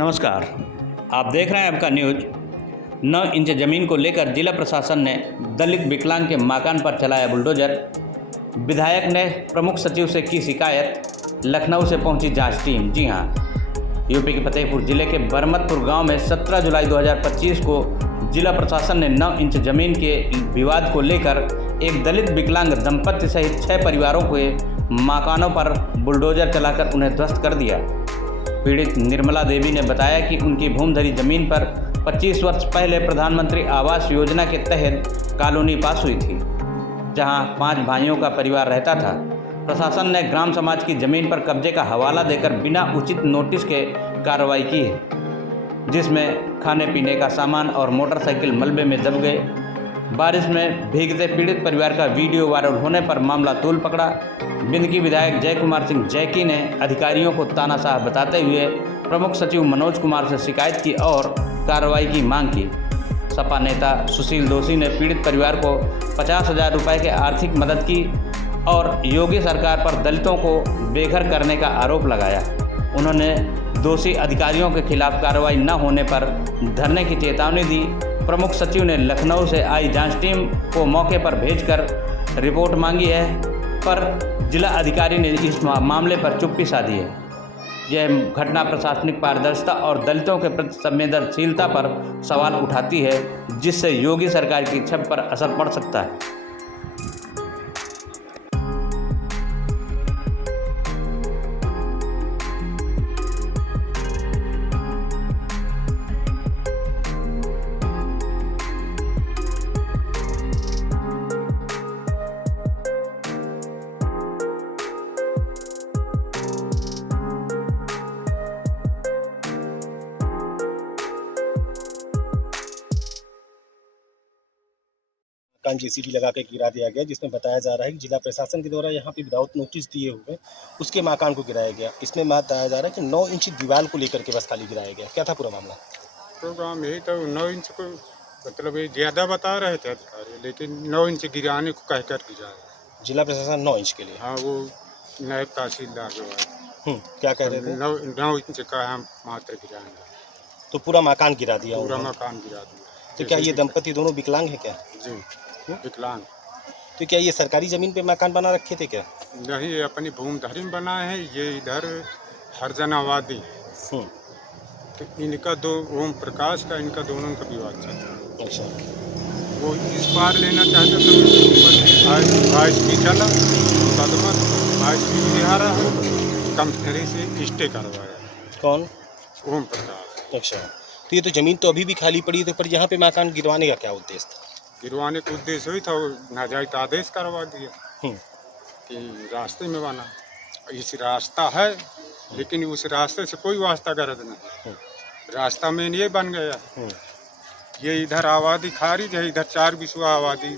नमस्कार, आप देख रहे हैं आपका न्यूज। 9 इंच ज़मीन को लेकर जिला प्रशासन ने दलित विकलांग के मकान पर चलाया बुलडोजर। विधायक ने प्रमुख सचिव से की शिकायत। लखनऊ से पहुंची जांच टीम। जी हां, यूपी के फतेहपुर जिले के बरमतपुर गांव में 17 जुलाई 2025 को जिला प्रशासन ने 9 इंच ज़मीन के विवाद को लेकर एक दलित विकलांग दंपत्ति सहित 6 परिवारों के मकानों पर बुलडोजर चलाकर उन्हें ध्वस्त कर दिया। पीड़ित निर्मला देवी ने बताया कि उनकी भूमधरी जमीन पर 25 वर्ष पहले प्रधानमंत्री आवास योजना के तहत कॉलोनी पास हुई थी, जहां 5 भाइयों का परिवार रहता था। प्रशासन ने ग्राम समाज की जमीन पर कब्जे का हवाला देकर बिना उचित नोटिस के कार्रवाई की है, जिसमें खाने पीने का सामान और मोटरसाइकिल मलबे में दब गए। बारिश में भीगते पीड़ित परिवार का वीडियो वायरल होने पर मामला तूल पकड़ा। बिंदकी विधायक जय कुमार सिंह जैकी ने अधिकारियों को तानाशाह बताते हुए प्रमुख सचिव मनोज कुमार से शिकायत की और कार्रवाई की मांग की। सपा नेता सुशील दोषी ने पीड़ित परिवार को 50,000 रुपये के आर्थिक मदद की और योगी सरकार पर दलितों को बेघर करने का आरोप लगाया। उन्होंने दोषी अधिकारियों के खिलाफ कार्रवाई न होने पर धरने की चेतावनी दी। प्रमुख सचिव ने लखनऊ से आई जांच टीम को मौके पर भेजकर रिपोर्ट मांगी है, पर जिला अधिकारी ने इस मामले पर चुप्पी साधी है। यह घटना प्रशासनिक पारदर्शिता और दलितों के प्रति संवेदनशीलता पर सवाल उठाती है, जिससे योगी सरकार की छवि पर असर पड़ सकता है। कान जेसीबी लगा के गिरा दिया गया, जिसमें बताया जा रहा है कि जिला प्रशासन के द्वारा यहाँ पे विदाउट नोटिस दिए हुए उसके मकान को गिराया गया। इसमें बताया जा रहा है कि 9 इंच दीवार को लेकर के बस खाली गिराया गया। क्या था पूरा मामला? प्रोग्राम यही था, 9 इंच को मतलब ये ज़्यादा बता रहे थे अधिकारी, लेकिन 9 इंच गिराने को कहकर गिराया। जिला प्रशासन 9 इंच के लिए? हाँ, वो नायब तहसीलदार जो है क्या कह रहे थे? 9 इंच का हम मात्र गिराएंगे। तो पूरा मकान गिरा दिया? पूरा मकान गिरा दिया। तो क्या ये दंपति दोनों विकलांग है क्या? जी, विकलांग। तो क्या ये सरकारी जमीन पे मकान बना रखे थे क्या? नहीं, अपनी भूमधरी में बनाए हैं। ये इधर हरजन आबादी, तो इनका दो ओम प्रकाश का, इनका दोनों का विवाद चल रहा है। अच्छा, वो इस बार लेना चाहते तो आज की चला मुकदमा, आज की बिहार कंपनी से स्टे करवाया। कौन? ओम प्रकाश। अच्छा, तो ये तो जमीन तो अभी भी खाली पड़ी थी, पर यहाँ पे मकान गिरवाने का क्या उद्देश्य था? गिरवाने का उद्देश्य हुई था, नाजायज आदेश करवा दिया कि रास्ते में बना। इस रास्ता है, लेकिन उस रास्ते से कोई वास्ता गरज नहीं। रास्ता में ये बन गया। ये इधर आबादी खारिज है, इधर 4 बिसवा आबादी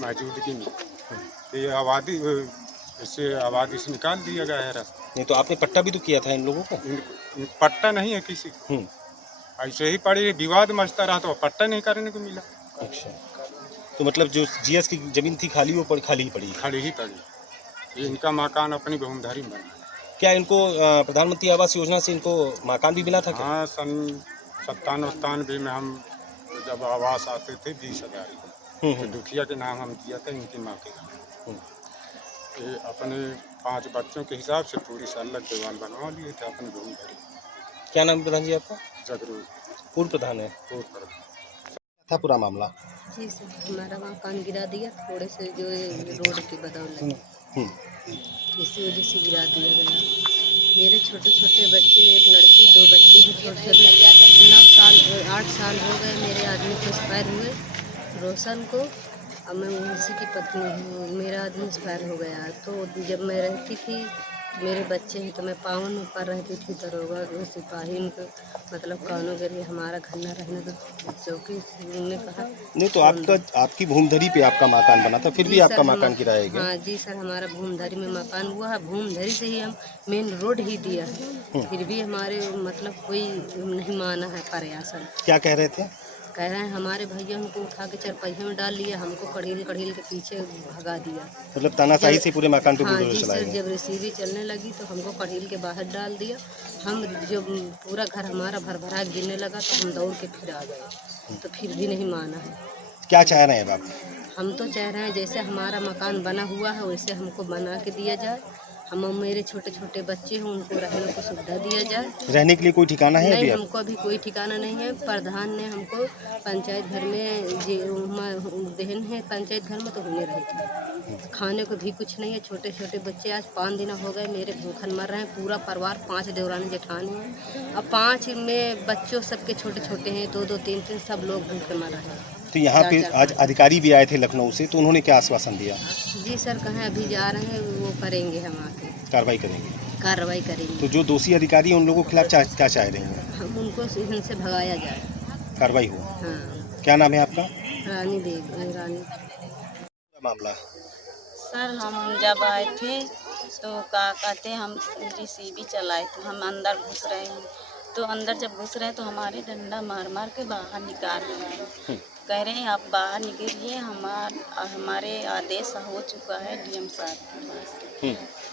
मौजूदगी में, ये आबादी इससे आबादी से निकाल दिया गया है रास्ता। नहीं तो आपने पट्टा भी तो किया था इन लोगों को? पट्टा नहीं है किसी को, ऐसे ही पड़ी विवाद मचता रहा तो पट्टा नहीं करने को मिला। अच्छा, तो मतलब जो जीएस की जमीन थी खाली, वो खाली ही पड़ी? खाली ही पड़ी। ये इनका मकान अपनी भूमधरी में बना। क्या इनको प्रधानमंत्री आवास योजना से इनको मकान भी मिला था क्या? हाँ, सन 97-98 में हम जब आवास आते थे 20,000 तो दुखिया के नाम हम दिया था इनकी माँ के नाम। ये अपने 5 बच्चों के हिसाब से पूरी सल्लक दीवान बनवा लिए थे अपनी भूमधरी। क्या नाम है प्रधान जी आपका? जगरू पूर्व प्रधान है। पूर्व प्रधान था पूरा मामला? जी सर, हमारा मकान गिरा दिया थोड़े से, जो रोड की बदौलत इसी वजह से गिरा दिया गया। मेरे छोटे छोटे बच्चे, एक लड़की, 2 बच्चे हैं छोटे छोटे। 9 साल 8 साल हो गए मेरे आदमी को एक्सपायर हुए, रोशन को। अब मैं उसी की पत्नी हूँ। मेरा आदमी एक्सपायर हो गया, तो जब मैं रहती थी मेरे बच्चे हैं तो मैं पावन ऊपर रहती थी, दरोगा सिपाही को मतलब कानों के लिए हमारा घर न रहने तो चौकी ने कहा। नहीं तो आपकी भूमधरी पे आपका मकान बना था, फिर भी आपका मकान गिराया गया? हाँ जी सर, हमारा भूमधरी में मकान हुआ है। भूमधरी से ही हम मेन रोड ही दिया है, फिर भी हमारे मतलब कोई नहीं माना है प्रयासन। क्या कह रहे थे? कह रहे हैं हमारे भैया हमको उठा के चरपहिया में डाल लिया, हमको कढ़ील कढ़ील के पीछे भगा दिया। मतलब तानाशाही से पूरे मकान पे हाँ बुलडोजर जी चलाए सर, गए। जब रेसिपी चलने लगी तो हमको कढ़ील के बाहर डाल दिया। हम जब पूरा घर हमारा भर भरा गिरने लगा तो हम दौड़ के फिर आ गए, तो फिर भी नहीं माना है। क्या चाह रहे हैं अब आप? हम तो चाह रहे हैं जैसे हमारा मकान बना हुआ है वैसे हमको बना के दिया जाए। हम मेरे छोटे छोटे बच्चे हैं उनको रहने को सुविधा दिया जाए। रहने के लिए कोई ठिकाना है नहीं, अभी अब? हमको अभी कोई ठिकाना नहीं है। प्रधान ने हमको पंचायत घर में बहन है पंचायत घर में तो उन्हें रहती, खाने को भी कुछ नहीं है। छोटे छोटे बच्चे आज 5 दिन हो गए मेरे भूखन मर रहे हैं। पूरा परिवार 5 देवरानी जेठानी हैं। अब 5 में बच्चों सबके छोटे छोटे हैं, 2-2, 3-3 सब लोग भूखे मर रहे हैं। तो यहाँ पे 4-4, आज 5 अधिकारी भी आए थे लखनऊ से, तो उन्होंने क्या आश्वासन दिया? जी सर, कहें अभी जा रहे हैं, वो करेंगे, हम आके कार्रवाई करेंगे। कार्रवाई करेंगे। तो जो दोषी अधिकारी हैं उन लोगों के खिलाफ क्या चाह रही हैं? हम उनको इनसे भगाया जाए। कार्रवाई हो। हाँ, क्या नाम है आपका? रानी देवी रानी। मामला सर हम जब आए थे तो क्या कहते हम JCB चलाए थे, हम अंदर घुस रहे हैं तो अंदर जब घुस रहे हैं तो हमारे डंडा मार मार के बाहर निकाल रहे हैं। कह रहे हैं आप बाहर निकलिए, हमारे आदेश हो चुका है DM साहब के पास,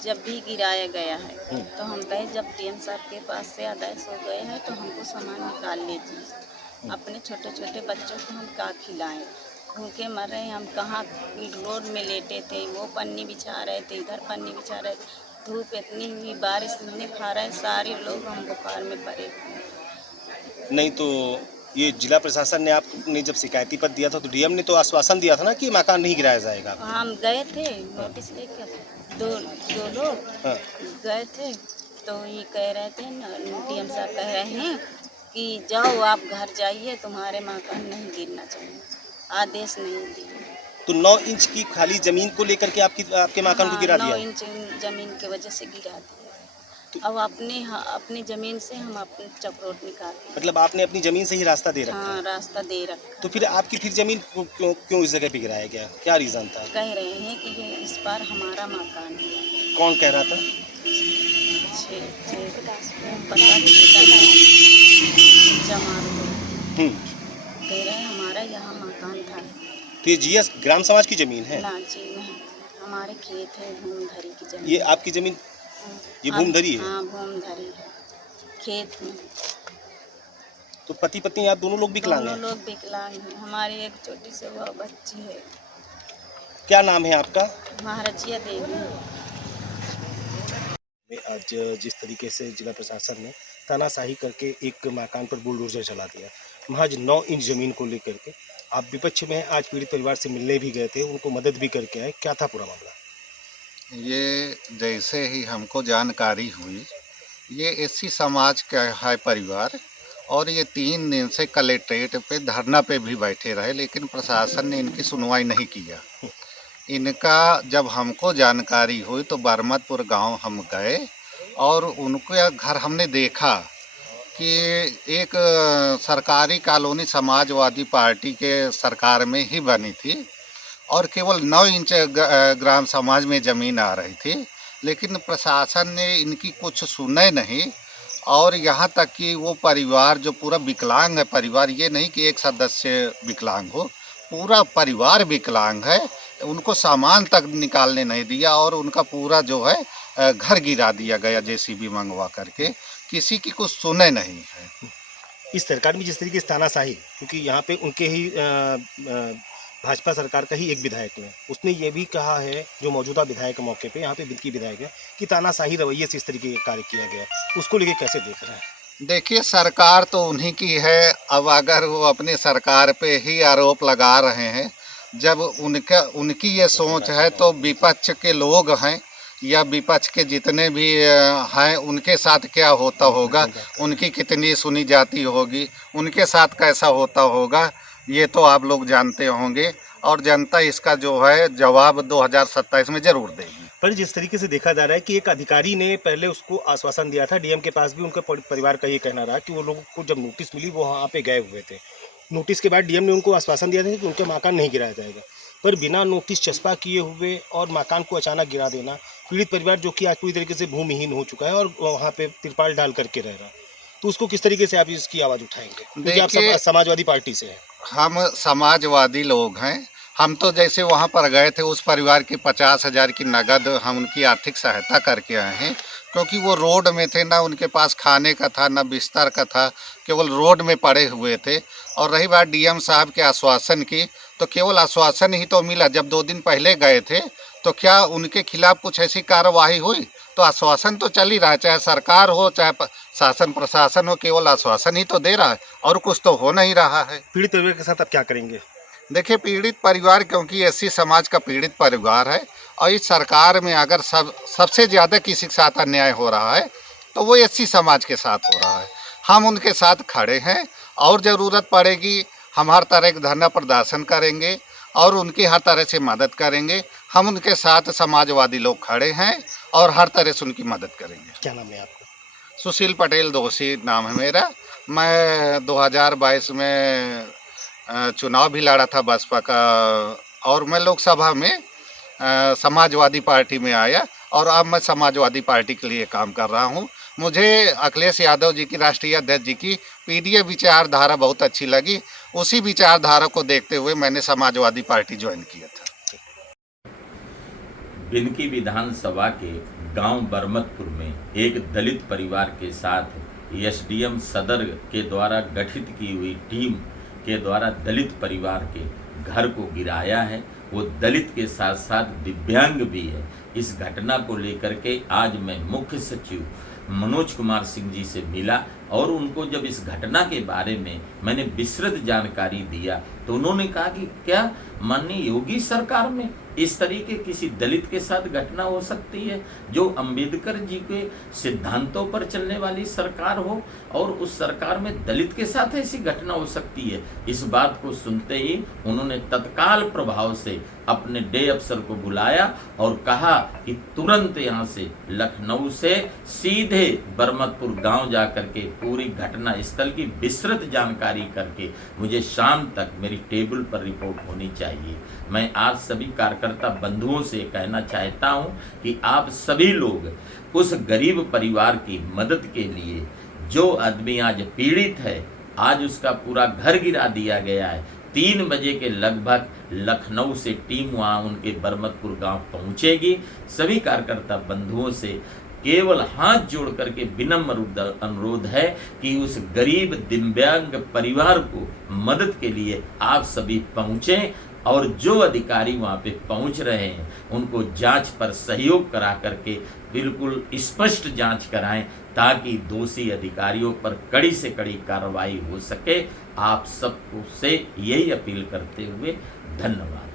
जब भी गिराया गया है। तो हम कहे जब DM साहब के पास से आदेश हो गए हैं तो हमको सामान निकाल लीजिए। अपने छोटे छोटे बच्चों को हम क्या खिलाएं, भूखे मर रहे हैं। हम कहाँ रोड में लेटे थे, वो पन्नी बिछा रहे थे, इधर पन्नी बिछा रहे थे। धूप इतनी हुई, बारिश इतनी खा रहे हैं, सारे लोग हम बुखार में पड़े हुए। नहीं तो ये जिला प्रशासन ने आपने जब शिकायती पत्र दिया था तो DM ने तो आश्वासन दिया था ना कि मकान नहीं गिराया जाएगा। हम गए थे नोटिस लेकर, दो लोग हाँ। गए थे तो ये कह रहे थे DM साहब कह रहे हैं कि जाओ आप घर जाइए, तुम्हारे मकान नहीं गिरना चाहिए, आदेश नहीं दिए। तो 9 इंच की खाली जमीन को लेकर के आपके मकान को गिरा दिया? 9 इंच जमीन की वजह से गिरा दिया। अब अपनी जमीन से हम अपने चक्रोट निकालते। मतलब आपने अपनी जमीन से ही रास्ता दे रखा? हाँ, रास्ता दे रखा। तो फिर आपकी फिर जमीन क्यों इस जगह पे गिराया गया? क्या रीजन था? कह रहे हैं कि ये इस बार हमारा मकान है। कौन कह रहा था? पता नहीं, जमा कह रहे हैं हमारा यहाँ मकान था। तो ये GS ग्राम समाज की जमीन है? ना जी नहीं, हमारे खेत है, भूमधरी की जमीन। ये आपकी जमीन, ये भूमधरी है? हाँ, भूमधरी है, खेत में। तो पति पत्नी आप दोनों लोग विकलांग हैं? दोनों लोग विकलांग हैं। हमारी एक छोटी सी वो बच्ची है। क्या नाम है आपका? महाराजिया देवी। आज जिस तरीके से जिला प्रशासन ने तानाशाही करके एक मकान पर बुलडोजर चला दिया, महज 9 इंच जमीन को लेकर के, आप विपक्ष में आज पीड़ित परिवार से मिलने भी गए थे, उनको मदद भी करके आए, क्या था पूरा मामला? ये जैसे ही हमको जानकारी हुई, ये SC समाज का है परिवार और ये 3 दिन से कलेक्ट्रेट पे धरना पे भी बैठे रहे, लेकिन प्रशासन ने इनकी सुनवाई नहीं किया। इनका जब हमको जानकारी हुई तो बरमतपुर गांव हम गए और उनके घर हमने देखा कि एक सरकारी कॉलोनी समाजवादी पार्टी के सरकार में ही बनी थी और केवल 9 इंच ग्राम समाज में ज़मीन आ रही थी, लेकिन प्रशासन ने इनकी कुछ सुने नहीं। और यहाँ तक कि वो परिवार जो पूरा विकलांग है, परिवार ये नहीं कि एक सदस्य विकलांग हो, पूरा परिवार विकलांग है, उनको सामान तक निकालने नहीं दिया और उनका पूरा जो है घर गिरा दिया गया JCB मंगवा करके, किसी की कुछ सुने नहीं है। इस सरकार में जिस तरीके से तानाशाही, क्योंकि यहाँ पे उनके ही भाजपा सरकार का ही एक विधायक ने, उसने ये भी कहा है, जो मौजूदा विधायक मौके पे यहाँ पे बिल्की विधायक है, कि तानाशाही रवैये से इस तरीके का कार्य किया गया, उसको लेके कैसे देख रहे हैं? देखिए, सरकार तो उन्हीं की है। अब अगर वो अपनी सरकार पे ही आरोप लगा रहे हैं, जब उनकी ये सोच है तो विपक्ष के लोग हैं या विपक्ष के जितने भी हैं उनके साथ क्या होता होगा, उनकी कितनी सुनी जाती होगी, उनके साथ कैसा होता होगा, ये तो आप लोग जानते होंगे और जनता इसका जो है जवाब 2027 में ज़रूर देगी। पर जिस तरीके से देखा जा रहा है कि एक अधिकारी ने पहले उसको आश्वासन दिया था, DM के पास भी उनके परिवार का ये कहना रहा कि वो लोगों को जब नोटिस मिली वो वहाँ पे गए हुए थे, नोटिस के बाद DM ने उनको आश्वासन दिया था कि उनके मकान नहीं गिराया जाएगा, पर बिना नोटिस चस्पा किए हुए और मकान को अचानक गिरा देना, पीड़ित परिवार जो कि आज पूरी तरीके से भूमिहीन हो चुका है और वहाँ पे तिरपाल डाल करके रह रहा, तो उसको किस तरीके से आप इसकी आवाज़ उठाएंगे, क्योंकि आप समाजवादी पार्टी से हैं? हम समाजवादी लोग हैं। हम तो जैसे वहाँ पर गए थे, उस परिवार की 50,000 की नगद हम उनकी आर्थिक सहायता करके आए हैं, क्योंकि वो रोड में थे, ना उनके पास खाने का था ना बिस्तर का था, केवल रोड में पड़े हुए थे। और रही बात डीएम साहब के आश्वासन की, तो केवल आश्वासन ही तो मिला। जब 2 दिन पहले गए थे तो क्या उनके खिलाफ कुछ ऐसी कार्रवाई हुई? तो आश्वासन तो चल ही रहा है, चाहे सरकार हो चाहे शासन प्रशासन हो, केवल आश्वासन ही तो दे रहा है और कुछ तो हो नहीं रहा है। पीड़ित परिवार के साथ आप क्या करेंगे? देखिए, पीड़ित परिवार, क्योंकि एससी समाज का पीड़ित परिवार है और इस सरकार में अगर सबसे ज़्यादा किसी के साथ अन्याय हो रहा है तो वो एससी समाज के साथ हो रहा है। हम उनके साथ खड़े हैं और ज़रूरत पड़ेगी हम हर तरह के धरना प्रदर्शन करेंगे और उनकी हर तरह से मदद करेंगे। हम उनके साथ समाजवादी लोग खड़े हैं और हर तरह से उनकी मदद करेंगे। क्या नाम है आपका? सुशील पटेल दोषी नाम है मेरा। मैं 2022 में चुनाव भी लड़ा था बसपा का, और मैं लोकसभा में समाजवादी पार्टी में आया और अब मैं समाजवादी पार्टी के लिए काम कर रहा हूं। मुझे अखिलेश यादव जी की, राष्ट्रीय अध्यक्ष जी की पीडीए विचारधारा बहुत अच्छी लगी। उसी विचारधारा को देखते हुए मैंने समाजवादी पार्टी ज्वाइन किया था। बिनकी विधानसभा के गांव बरमतपुर में एक दलित परिवार के साथ एसडीएम सदर के द्वारा गठित की हुई टीम के द्वारा दलित परिवार के घर को गिराया है। वो दलित के साथ साथ दिव्यांग भी है। इस घटना को लेकर के आज मैं मुख्य सचिव मनोज कुमार सिंह जी से मिला और उनको जब इस घटना के बारे में मैंने विस्तृत जानकारी दिया तो उन्होंने कहा कि क्या माननीय योगी सरकार में इस तरीके किसी दलित के साथ घटना हो सकती है, जो अंबेडकर जी के सिद्धांतों पर चलने वाली सरकार हो और उस सरकार में दलित के साथ ऐसी घटना हो सकती है। इस बात को सुनते ही उन्होंने तत्काल प्रभाव से अपने डे अफसर को बुलाया और कहा कि तुरंत यहाँ से लखनऊ से सीधे बरमतपुर गांव जाकर के पूरी घटना स्थल की विस्तृत जानकारी करके मुझे शाम तक मेरी टेबल पर रिपोर्ट होनी चाहिए। मैं आप सभी कार्यकर्ता बंधुओं से कहना चाहता हूं कि आप सभी लोग उस गरीब परिवार की मदद के लिए, जो आदमी आज पीड़ित है, आज उसका पूरा घर गिरा दिया गया है, 3 बजे के लगभग लखनऊ से टीम वहाँ उनके बरमतपुर गांव पहुंचेगी। सभी कार्यकर्ता बंधुओं से केवल हाथ जोड़ करके विनम्र अनुरोध है कि उस गरीब दिव्यांग परिवार को मदद के लिए आप सभी पहुँचें और जो अधिकारी वहाँ पे पहुँच रहे हैं उनको जांच पर सहयोग करा करके बिल्कुल स्पष्ट जांच कराएं ताकि दोषी अधिकारियों पर कड़ी से कड़ी कार्रवाई हो सके। आप सबको से यही अपील करते हुए धन्यवाद।